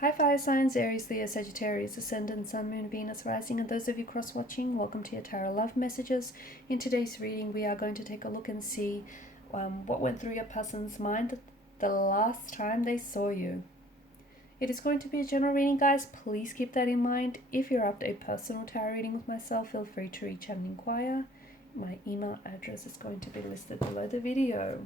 Hi fire signs, Aries, Leo, Sagittarius, Ascendant, Sun, Moon, Venus, Rising, and those of you cross-watching, welcome to your Tarot Love Messages. In today's reading, we are going to take a look and see what went through your person's mind the last time they saw you. It is going to be a general reading, guys. Please keep that in mind. If you're up to a personal tarot reading with myself, feel free to reach out and inquire. My email address is going to be listed below the video.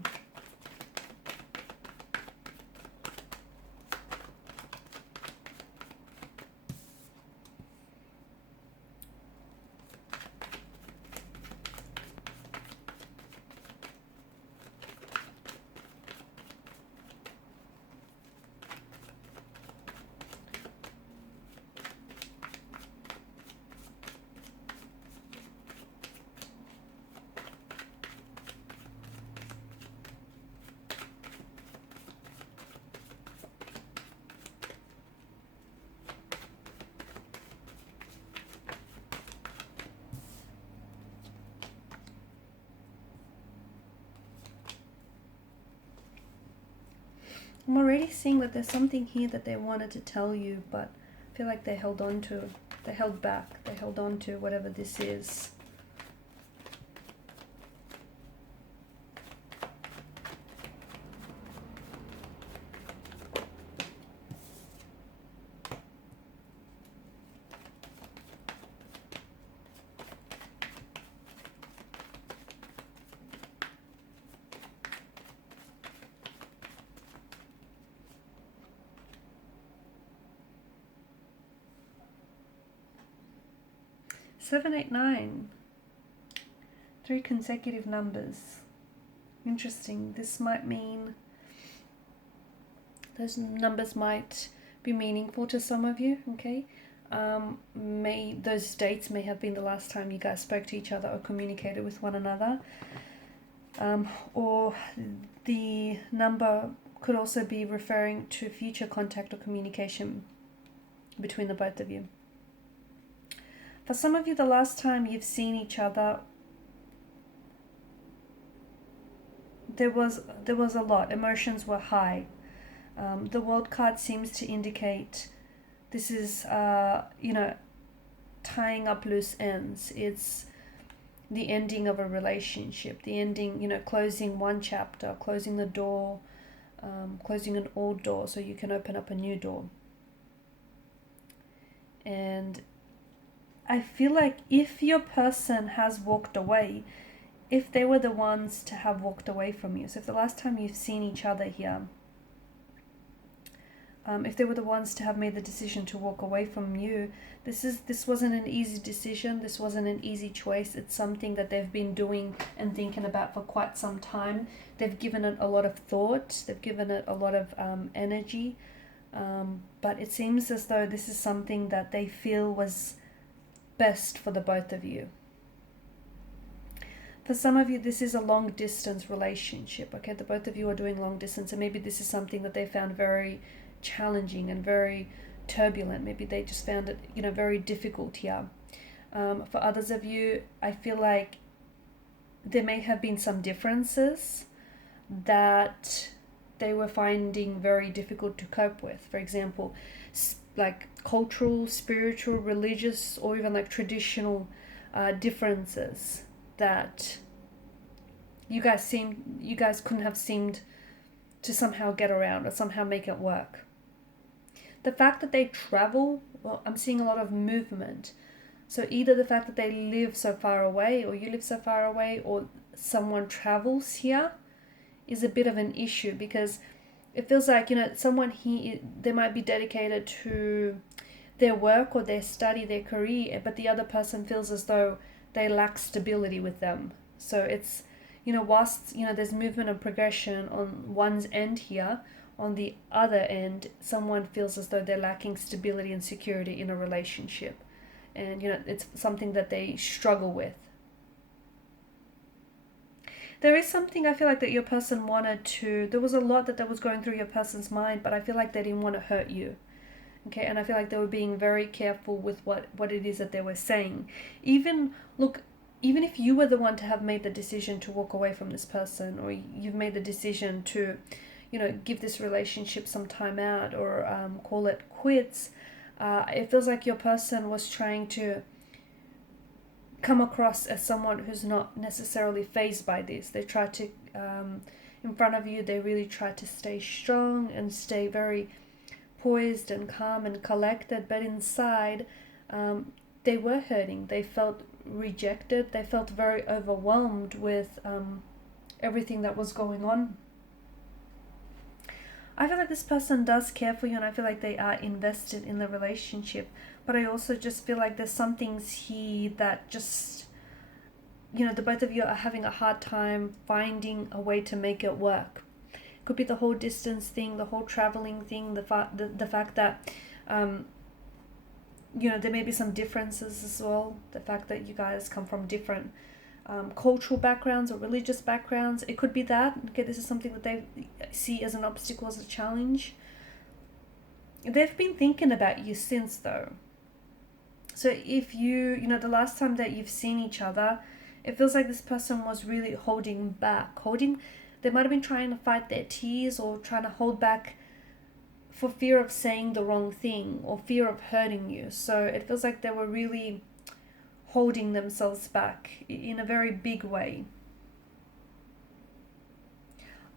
I'm already seeing that there's something here that they wanted to tell you, but I feel like they held on to, they held back, they held on to whatever this is. Seven, eight, nine. 3 consecutive numbers. Interesting. This might mean those numbers might be meaningful to some of you, okay? Those dates may have been the last time you guys spoke to each other or communicated with one another. Or the number could also be referring to future contact or communication between the both of you. For some of you, the last time you've seen each other, there was a lot. Emotions were high. The World card seems to indicate this is, tying up loose ends. It's the ending of a relationship, the ending, closing one chapter, closing the door, closing an old door so you can open up a new door. And I feel like if your person has walked away, if they were the ones to have walked away from you, so if the last time you've seen each other here, if they were the ones to have made the decision to walk away from you, this wasn't an easy decision, this wasn't an easy choice. It's something that they've been doing and thinking about for quite some time. They've given it a lot of thought, they've given it a lot of energy, but it seems as though this is something that they feel was best for the both of you. For some of you, this is a long distance relationship, okay? The both of you are doing long distance, and maybe this is something that they found very challenging and very turbulent. Maybe they just found it, very difficult here. For others of you, I feel like there may have been some differences that they were finding very difficult to cope with. For example, like cultural, spiritual, religious, or even like traditional differences that you guys couldn't have seemed to somehow get around or somehow make it work. The fact that they travel, well, I'm seeing a lot of movement. So either the fact that they live so far away, or you live so far away, or someone travels here is a bit of an issue, because it feels like, someone here, they might be dedicated to their work or their study, their career, but the other person feels as though they lack stability with them. So it's, whilst, there's movement and progression on one's end here, on the other end, someone feels as though they're lacking stability and security in a relationship. And, it's something that they struggle with. There is something I feel like that your person wanted to, there was a lot that was going through your person's mind, but I feel like they didn't want to hurt you. Okay, and I feel like they were being very careful with what it is that they were saying. Even if you were the one to have made the decision to walk away from this person, or you've made the decision to, you know, give this relationship some time out, or call it quits. It feels like your person was trying to come across as someone who's not necessarily fazed by this. They try to, in front of you, they really try to stay strong and stay very poised and calm and collected, but inside, they were hurting. They felt rejected. They felt very overwhelmed with everything that was going on. I feel like this person does care for you, and I feel like they are invested in the relationship. But I also just feel like there's some things here that just, you know, the both of you are having a hard time finding a way to make it work. It could be the whole distance thing, the whole traveling thing, the fact that, you know, there may be some differences as well. The fact that you guys come from different cultural backgrounds or religious backgrounds. It could be that. Okay, this is something that they see as an obstacle, as a challenge. They've been thinking about you since, though. So if you know, the last time that you've seen each other, it feels like this person was really holding back. They might have been trying to fight their tears, or trying to hold back for fear of saying the wrong thing, or fear of hurting you. So it feels like they were really holding themselves back in a very big way.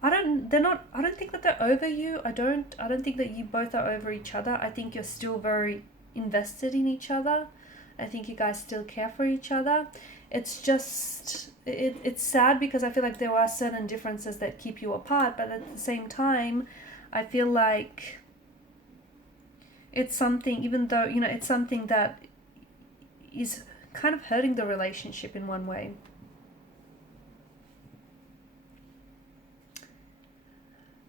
I don't think that they're over you. I don't think that you both are over each other. I think you're still very invested in each other. I think you guys still care for each other. It's just, it's sad because I feel like there are certain differences that keep you apart, but at the same time, I feel like it's something, even though, you know, it's something that is kind of hurting the relationship in one way.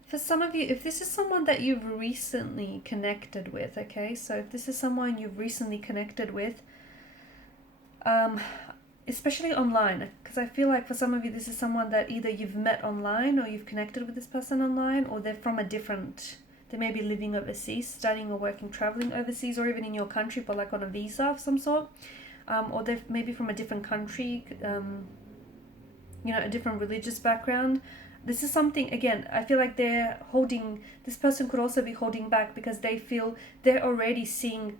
For some of you, if this is someone that you've recently connected with, okay, so if this is someone you've recently connected with, especially online, because I feel like for some of you, this is someone that either you've met online, or you've connected with this person online, or they're from a different, they may be living overseas, studying or working, traveling overseas, or even in your country, but like on a visa of some sort. Or they're maybe from a different country, you know, a different religious background. This is something, again, I feel like this person could also be holding back because they feel they're already seeing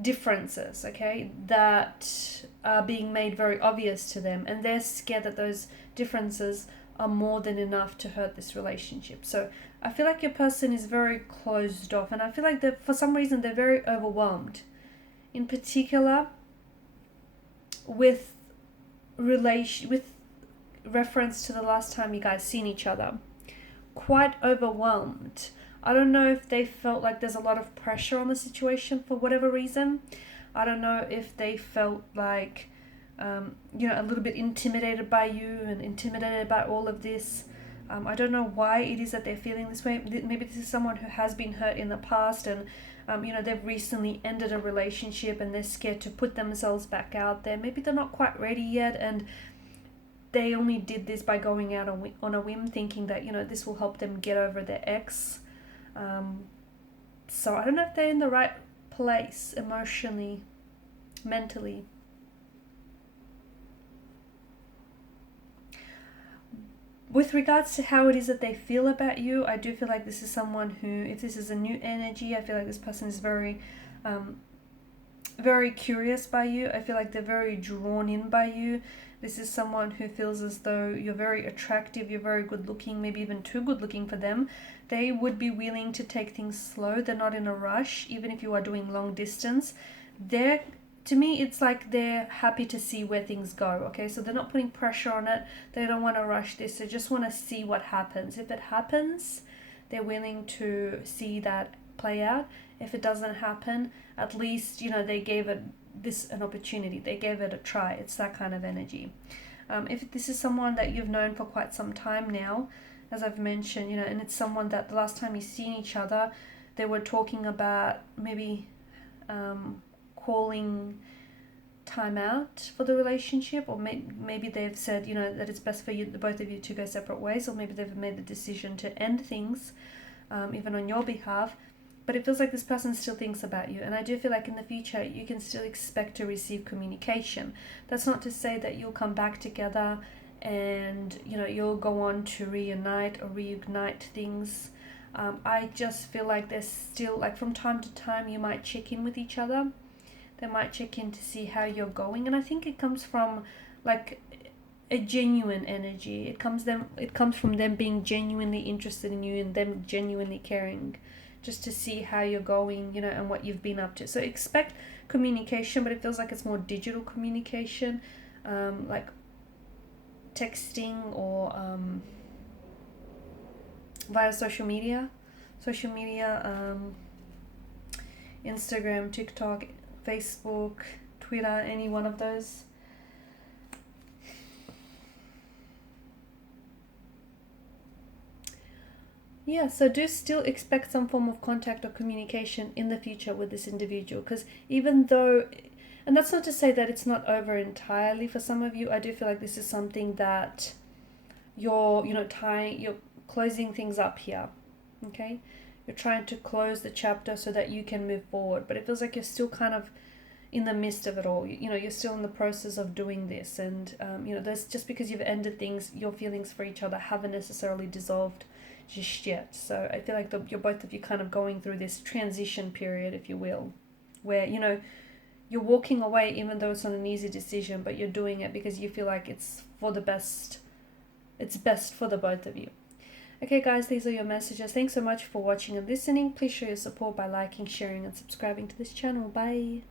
differences, okay, that are being made very obvious to them, and they're scared that those differences are more than enough to hurt this relationship. So I feel like your person is very closed off, and I feel like that for some reason they're very overwhelmed, in particular with reference to the last time you guys seen each other. Quite overwhelmed. I don't know if they felt like there's a lot of pressure on the situation for whatever reason. I don't know if they felt like, you know, a little bit intimidated by you and intimidated by all of this. I don't know why it is that they're feeling this way. Maybe this is someone who has been hurt in the past, and you know, they've recently ended a relationship and they're scared to put themselves back out there. Maybe they're not quite ready yet, and they only did this by going out on a whim, thinking that, you know, this will help them get over their ex. So I don't know if they're in the right place emotionally, mentally. With regards to how it is that they feel about you, I do feel like this is someone who, if this is a new energy, I feel like this person is very, very curious by you. I feel like they're very drawn in by you. This is someone who feels as though you're very attractive, you're very good looking, maybe even too good looking for them. They would be willing to take things slow. They're not in a rush, even if you are doing long distance. To me, it's like they're happy to see where things go, okay? So they're not putting pressure on it. They don't want to rush this. They just want to see what happens. If it happens, they're willing to see that play out. If it doesn't happen, at least, you know, they gave it an opportunity. They gave it a try. It's that kind of energy. If this is someone that you've known for quite some time now, as I've mentioned, you know, and it's someone that the last time you've seen each other, they were talking about maybe calling time out for the relationship, or maybe they've said, you know, that it's best for you, the both of you, to go separate ways, or maybe they've made the decision to end things, even on your behalf. But it feels like this person still thinks about you, and I do feel like in the future you can still expect to receive communication. That's not to say that you'll come back together and you know, you'll go on to reunite or reignite things. I just feel like there's still, like, from time to time you might check in with each other. They might check in to see how you're going, and I think it comes from like a genuine energy. It comes from them being genuinely interested in you and them genuinely caring, just to see how you're going, you know, and what you've been up to. So expect communication, but it feels like it's more digital communication, like texting or via social media, Instagram, TikTok, Facebook, Twitter, any one of those. Yeah, so do still expect some form of contact or communication in the future with this individual, because even though, and that's not to say that it's not over entirely for some of you, I do feel like this is something that you're closing things up here, okay? You're trying to close the chapter so that you can move forward, but it feels like you're still kind of in the midst of it all. You know, you're still in the process of doing this, and you know, there's, just because you've ended things, your feelings for each other haven't necessarily dissolved just yet. So I feel like you're both of you kind of going through this transition period, if you will, where, you know, you're walking away even though it's not an easy decision, but you're doing it because you feel like it's for the best. It's best for the both of you. Okay guys, these are your messages. Thanks so much for watching and listening. Please show your support by liking, sharing and subscribing to this channel. Bye.